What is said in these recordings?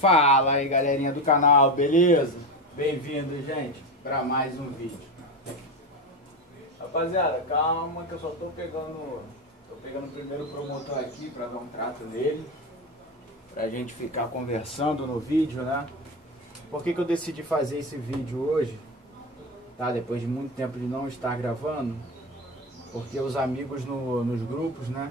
Fala aí, galerinha do canal, beleza? Bem-vindo, gente, para mais um vídeo. Rapaziada, calma que eu só tô pegando o primeiro promotor aqui para dar um trato nele, pra gente ficar conversando no vídeo, né? Por que eu decidi fazer esse vídeo hoje? Tá, depois de muito tempo de não estar gravando, porque os amigos nos grupos, né?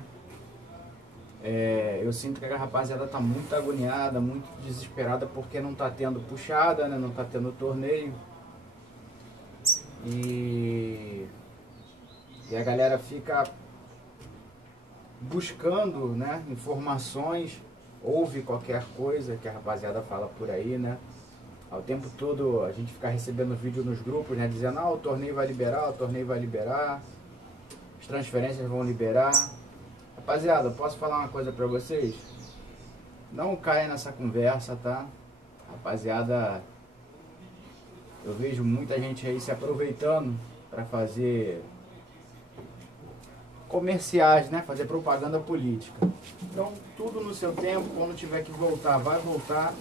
Eu sinto que a rapaziada tá muito agoniada, muito desesperada porque não tá tendo puxada, né? Não tá tendo torneio. E a galera fica buscando, né, informações, ouve qualquer coisa que a rapaziada fala por aí, né? Ao tempo todo a gente fica recebendo vídeo nos grupos, né, dizendo: ah, o torneio vai liberar, o torneio vai liberar, as transferências vão liberar. Rapaziada, posso falar uma coisa pra vocês? Não caia nessa conversa, tá? Rapaziada, eu vejo muita gente aí se aproveitando pra fazer comerciais, né? Fazer propaganda política. Então, tudo no seu tempo, quando tiver que voltar, vai voltar.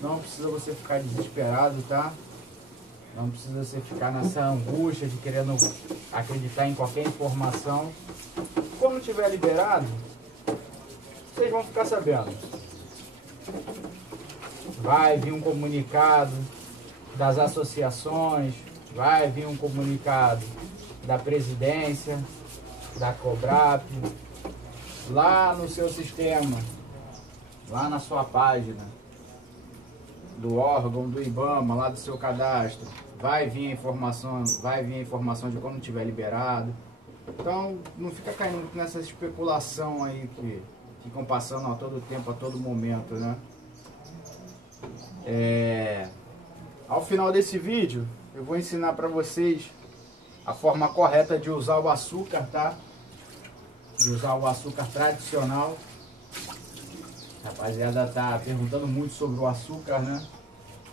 Não precisa você ficar desesperado, tá? Não precisa você ficar nessa angústia de querendo acreditar em qualquer informação. Quando tiver liberado, vocês vão ficar sabendo. Vai vir um comunicado das associações, vai vir um comunicado da presidência, da Cobrap, lá no seu sistema, lá na sua página do órgão, do IBAMA, lá do seu cadastro, vai vir a informação de quando tiver liberado. Então não fica caindo nessa especulação aí que ficam passando a todo tempo, a todo momento, né? Ao final desse vídeo eu vou ensinar para vocês a forma correta de usar o açúcar, tá? De usar o açúcar tradicional. A rapaziada tá perguntando muito sobre o açúcar, né?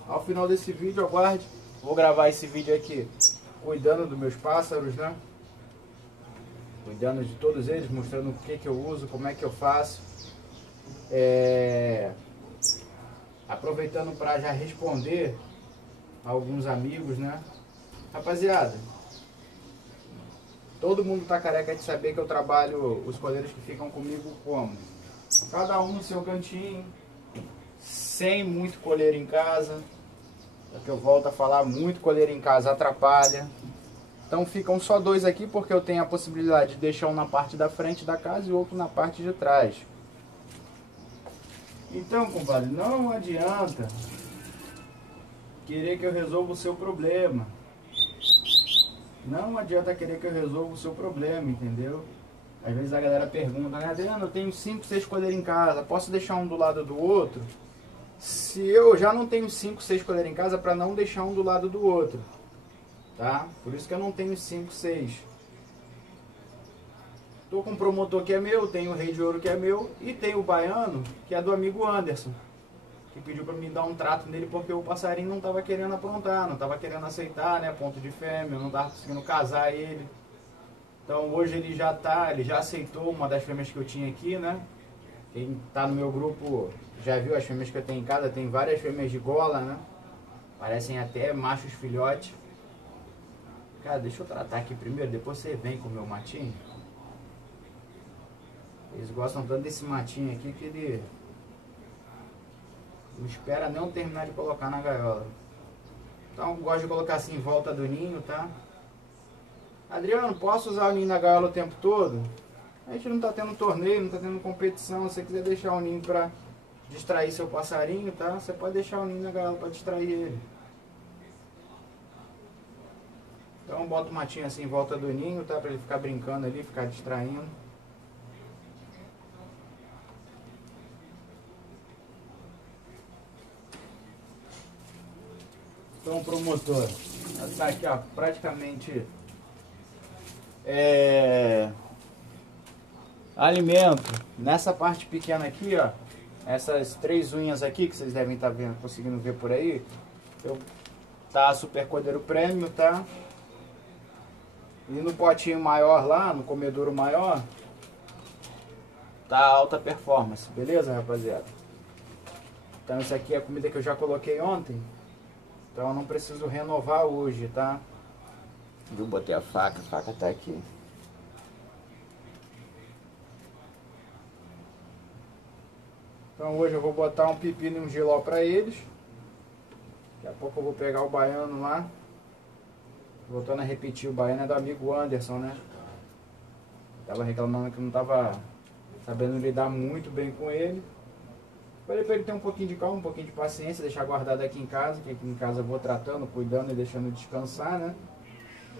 Ao final desse vídeo, aguarde. Vou gravar esse vídeo aqui cuidando dos meus pássaros, né? Cuidando de todos eles, mostrando o que eu uso, como é que eu faço. Aproveitando para já responder a alguns amigos, né? Rapaziada, todo mundo tá careca de saber que eu trabalho os coleiros que ficam comigo como? Cada um no seu cantinho, sem muito coleiro em casa. É que eu volto a falar, muito coleiro em casa atrapalha. Então ficam só dois aqui porque eu tenho a possibilidade de deixar um na parte da frente da casa e outro na parte de trás. Então, compadre, não adianta querer que eu resolva o seu problema. Não adianta querer que eu resolva o seu problema, entendeu? Às vezes a galera pergunta, né, Adriano, eu tenho 5, 6 coleiros em casa, posso deixar um do lado do outro? Se eu já não tenho 5, 6 coleiros em casa, para não deixar um do lado do outro, tá? Por isso que eu não tenho 5, 6. Tô com um promotor que é meu, tenho o Rei de Ouro que é meu e tenho o Baiano, que é do amigo Anderson, que pediu para me dar um trato nele porque o passarinho não estava querendo aprontar, não estava querendo aceitar, né, ponto de fêmea, não estava conseguindo casar ele. Então hoje ele já aceitou uma das fêmeas que eu tinha aqui, né? Quem tá no meu grupo já viu as fêmeas que eu tenho em casa, tem várias fêmeas de gola, né? Parecem até machos filhotes. Cara, deixa eu tratar aqui primeiro, depois você vem com o meu matinho. Eles gostam tanto desse matinho aqui que ele não espera nem eu terminar de colocar na gaiola. Então eu gosto de colocar assim em volta do ninho, tá? Adriano, posso usar o ninho na gaiola o tempo todo? A gente não tá tendo torneio, não tá tendo competição. Se você quiser deixar o ninho pra distrair seu passarinho, tá? Você pode deixar o ninho na gaiola pra distrair ele. Então bota o matinho assim em volta do ninho, tá? Pra ele ficar brincando ali, ficar distraindo. Então o promotor está aqui, ó, praticamente alimento nessa parte pequena aqui, ó, essas 3 unhas aqui que vocês devem estar conseguindo ver por aí. Tá Super Cordeiro Prêmio, tá? E no potinho maior lá, no comedouro maior, tá Alta Performance, beleza, rapaziada? Então isso aqui é a comida que eu já coloquei ontem. Então eu não preciso renovar hoje, tá? Eu botei a faca tá aqui. Então hoje eu vou botar um pepino e um jiló pra eles. Daqui a pouco eu vou pegar o baiano lá. Voltando a repetir, o baiano é do amigo Anderson, né? Tava reclamando que não tava sabendo lidar muito bem com ele. Falei pra ele ter um pouquinho de calma, um pouquinho de paciência, deixar guardado aqui em casa, que aqui em casa eu vou tratando, cuidando e deixando descansar, né?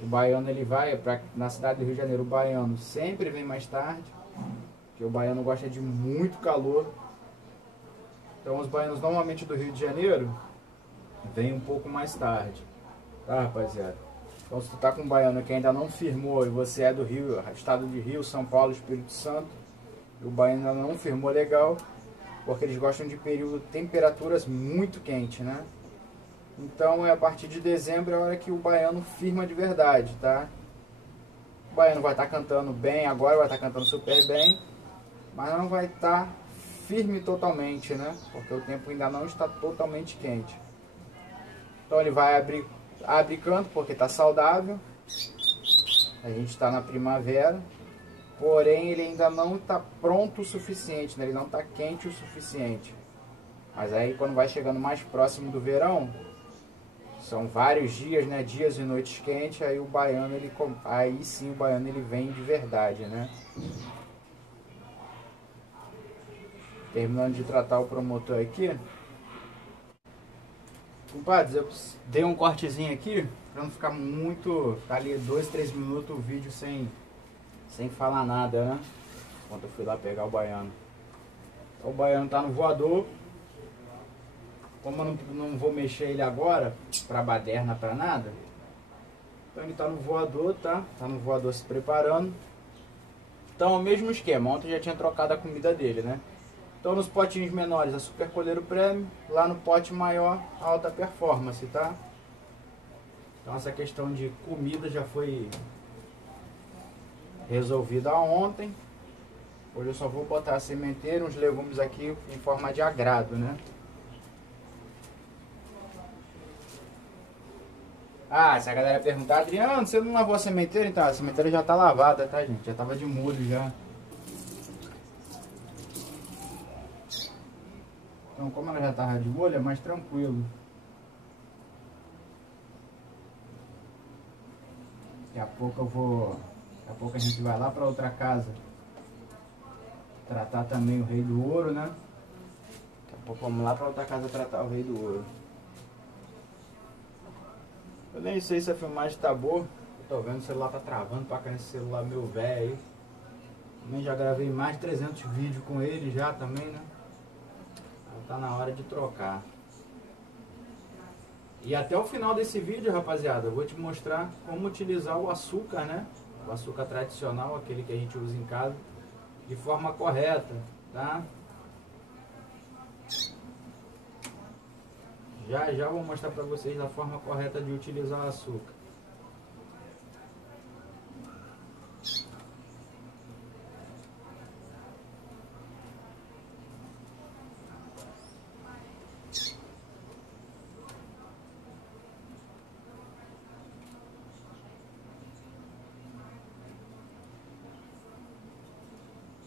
O baiano ele vai na cidade do Rio de Janeiro, o baiano sempre vem mais tarde, porque o baiano gosta de muito calor. Então os baianos normalmente do Rio de Janeiro vêm um pouco mais tarde, tá, rapaziada? Então se tu tá com um baiano que ainda não firmou e você é do Rio, estado de Rio, São Paulo, Espírito Santo, e o baiano ainda não firmou legal, porque eles gostam de período de temperaturas muito quentes, né? Então é a partir de dezembro é a hora que o baiano firma de verdade, tá? O baiano vai estar cantando bem agora, vai estar cantando super bem, mas não vai estar firme totalmente, né? Porque o tempo ainda não está totalmente quente. Então ele vai abre canto porque está saudável. A gente está na primavera. Porém, ele ainda não está pronto o suficiente, né? Ele não está quente o suficiente. Mas aí, quando vai chegando mais próximo do verão, são vários dias, né? Dias e noites quentes, aí o baiano, aí sim o baiano ele vem de verdade, né? Terminando de tratar o promotor aqui. Compadres, eu dei um cortezinho aqui, para não ficar muito, ficar ali 2, 3 minutos o vídeo sem falar nada, né? Enquanto eu fui lá pegar o baiano. Então, o baiano tá no voador. Como eu não vou mexer ele agora, pra baderna, pra nada. Então ele tá no voador, tá? Tá no voador se preparando. Então, o mesmo esquema. Ontem eu já tinha trocado a comida dele, né? Então, nos potinhos menores, a Super Coleiro Prêmio. Lá no pote maior, a Alta Performance, tá? Então, essa questão de comida já foi resolvida ontem. Hoje eu só vou botar a sementeira, uns legumes aqui em forma de agrado, né? Ah, se a galera perguntar, Adriano, você não lavou a sementeira? Então, a sementeira já tá lavada, tá, gente? Já tava de molho já. Então, como ela já tava de molho, é mais tranquilo. Daqui a pouco a gente vai lá pra outra casa tratar também o Rei do Ouro, né? Daqui a pouco vamos lá pra outra casa tratar o Rei do Ouro. Eu nem sei se a filmagem tá boa. Eu tô vendo o celular tá travando pra cá nesse celular meu velho. Também já gravei mais de 300 vídeos com ele já também, né? Tá na hora de trocar. E até o final desse vídeo, rapaziada, eu vou te mostrar como utilizar o açúcar, né? O açúcar tradicional, aquele que a gente usa em casa, de forma correta, tá? Já vou mostrar pra vocês a forma correta de utilizar o açúcar.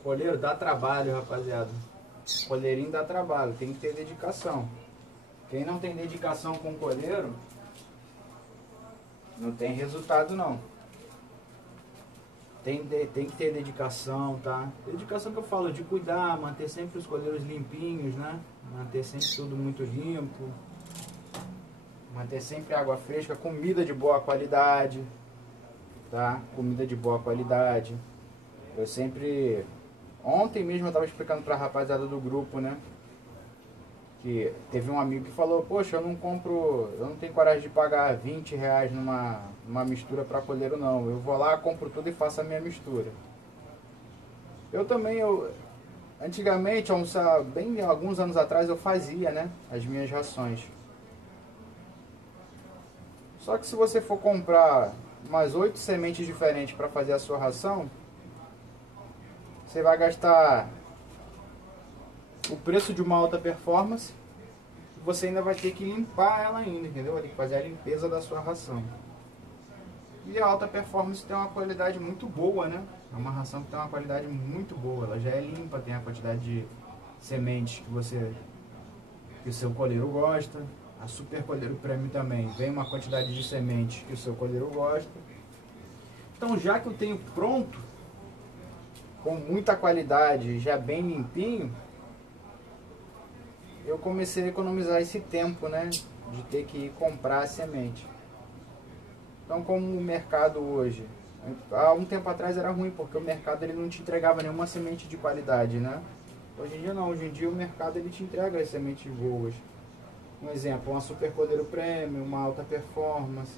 Coleiro dá trabalho, rapaziada. Coleirinho dá trabalho, tem que ter dedicação. Quem não tem dedicação com o coleiro, não tem resultado não. Tem que ter dedicação, tá? Dedicação que eu falo de cuidar, manter sempre os coleiros limpinhos, né? Manter sempre tudo muito limpo. Manter sempre água fresca, comida de boa qualidade, tá? Comida de boa qualidade. Eu sempre... Ontem mesmo eu estava explicando para a rapaziada do grupo, né? Que teve um amigo que falou, poxa, eu não tenho coragem de pagar 20 reais numa mistura para coleiro não. Eu vou lá, compro tudo e faço a minha mistura. Eu também, antigamente, bem alguns anos atrás, eu fazia, né? As minhas rações. Só que se você for comprar umas 8 sementes diferentes para fazer a sua ração, você vai gastar o preço de uma alta performance, você ainda vai ter que limpar ela ainda, entendeu? Vai ter que fazer a limpeza da sua ração. E a alta performance tem uma qualidade muito boa, né? É uma ração que tem uma qualidade muito boa. Ela já é limpa, tem a quantidade de sementes que o seu coleiro gosta. A Super Coleiro Premium também vem uma quantidade de sementes que o seu coleiro gosta. Então, já que eu tenho pronto, com muita qualidade, já bem limpinho, eu comecei a economizar esse tempo, né, de ter que ir comprar a semente. Então, como o mercado hoje, há um tempo atrás era ruim, porque o mercado ele não te entregava nenhuma semente de qualidade, né? Hoje em dia não, hoje em dia o mercado ele te entrega as sementes boas. Um exemplo, uma Super Coleiro Premium, uma alta performance,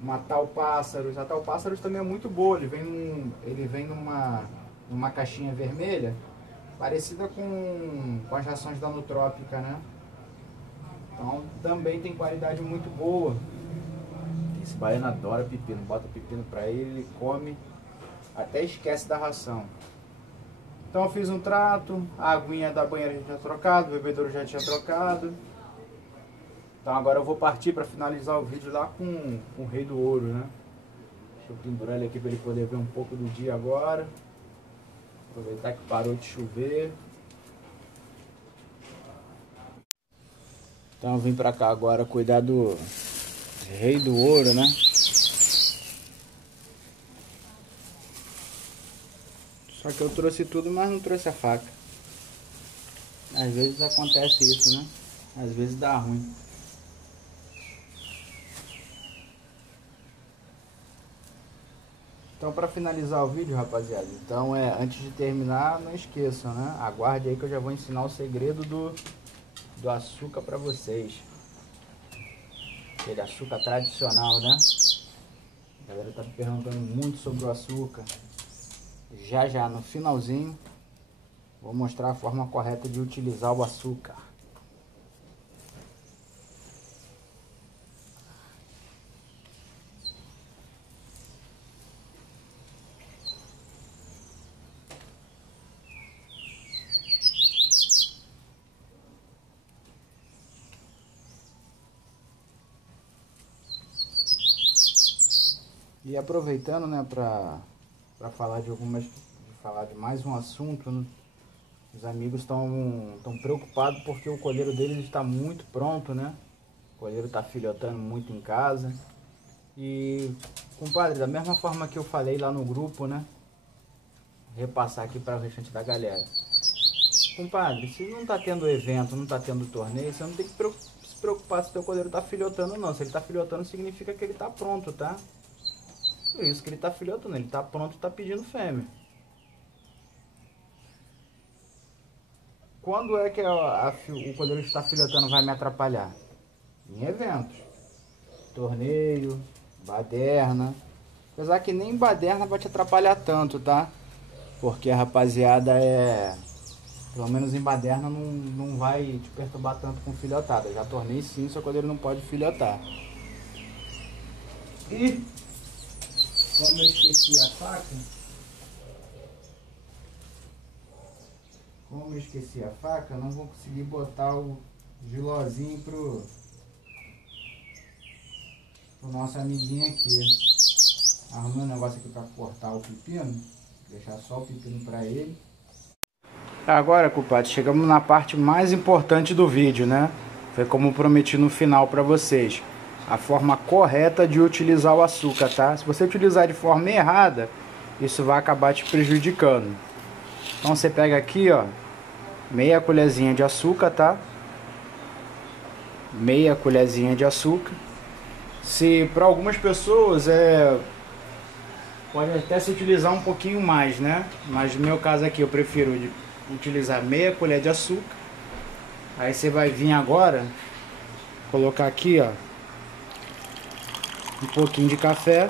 uma Tal Pássaros. A Tal Pássaros também é muito boa, ele vem numa caixinha vermelha, parecida com as rações da Nutrópica, né? Então também tem qualidade muito boa. Esse baiano adora pepino, bota pepino pra ele come, até esquece da ração. Então eu fiz um trato, a aguinha da banheira já tinha trocado, o bebedouro já tinha trocado. Então agora eu vou partir para finalizar o vídeo lá com o Rei do Ouro, né? Deixa eu pendurar ele aqui para ele poder ver um pouco do dia agora. Aproveitar que parou de chover. Então eu vim para cá agora cuidar do Rei do Ouro, né? Só que eu trouxe tudo, mas não trouxe a faca. Às vezes acontece isso, né? Às vezes dá ruim. Então, para finalizar o vídeo, rapaziada, então antes de terminar, não esqueçam, né? Aguarde aí que eu já vou ensinar o segredo do açúcar para vocês. Aquele açúcar tradicional, né? A galera tá me perguntando muito sobre o açúcar. Já no finalzinho, vou mostrar a forma correta de utilizar o açúcar. E aproveitando, né, para falar de mais um assunto, né? Os amigos estão preocupados porque o colheiro deles está muito pronto, né? O colheiro está filhotando muito em casa. E, compadre, da mesma forma que eu falei lá no grupo, né? Repassar aqui para o restante da galera. Compadre, se não está tendo evento, não está tendo torneio, você não tem que se preocupar se o teu colheiro está filhotando ou não. Se ele está filhotando, significa que ele está pronto, tá? Por isso que ele está filhotando, ele está pronto e está pedindo fêmea. Quando é que o colheiro que está filhotando vai me atrapalhar? Em eventos. Torneio, baderna. Apesar que nem baderna vai te atrapalhar tanto, tá? Porque a rapaziada pelo menos em baderna não vai te perturbar tanto com filhotada. Já tornei sim, seu colheiro não pode filhotar. E como eu esqueci a faca, não vou conseguir botar o gilozinho pro nosso amiguinho aqui. Arrumei um negócio aqui para cortar o pepino, deixar só o pepino para ele. Agora, culpado, chegamos na parte mais importante do vídeo, né? Foi como prometi no final para vocês. A forma correta de utilizar o açúcar, tá? Se você utilizar de forma errada, isso vai acabar te prejudicando. Então você pega aqui, ó, meia colherzinha de açúcar, tá? Meia colherzinha de açúcar. Se para algumas pessoas pode até se utilizar um pouquinho mais, né? Mas no meu caso aqui eu prefiro utilizar meia colher de açúcar. Aí você vai vir agora colocar aqui, ó, um pouquinho de café.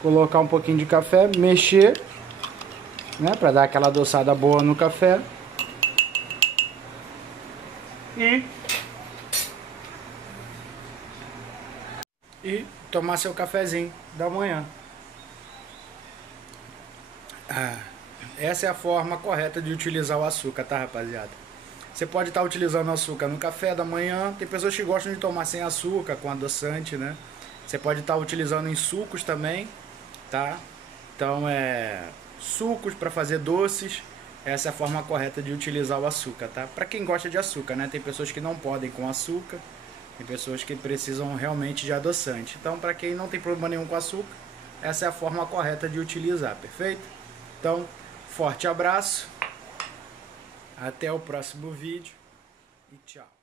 Colocar um pouquinho de café, mexer, né, para dar aquela adoçada boa no café. E tomar seu cafezinho da manhã. Essa é a forma correta de utilizar o açúcar, tá, rapaziada? Você pode estar utilizando o açúcar no café da manhã. Tem pessoas que gostam de tomar sem açúcar, com adoçante, né? Você pode estar utilizando em sucos também, tá? Então sucos para fazer doces. Essa é a forma correta de utilizar o açúcar, tá? Para quem gosta de açúcar, né? Tem pessoas que não podem com açúcar, tem pessoas que precisam realmente de adoçante. Então, para quem não tem problema nenhum com açúcar, essa é a forma correta de utilizar, perfeito? Então, forte abraço, até o próximo vídeo e tchau.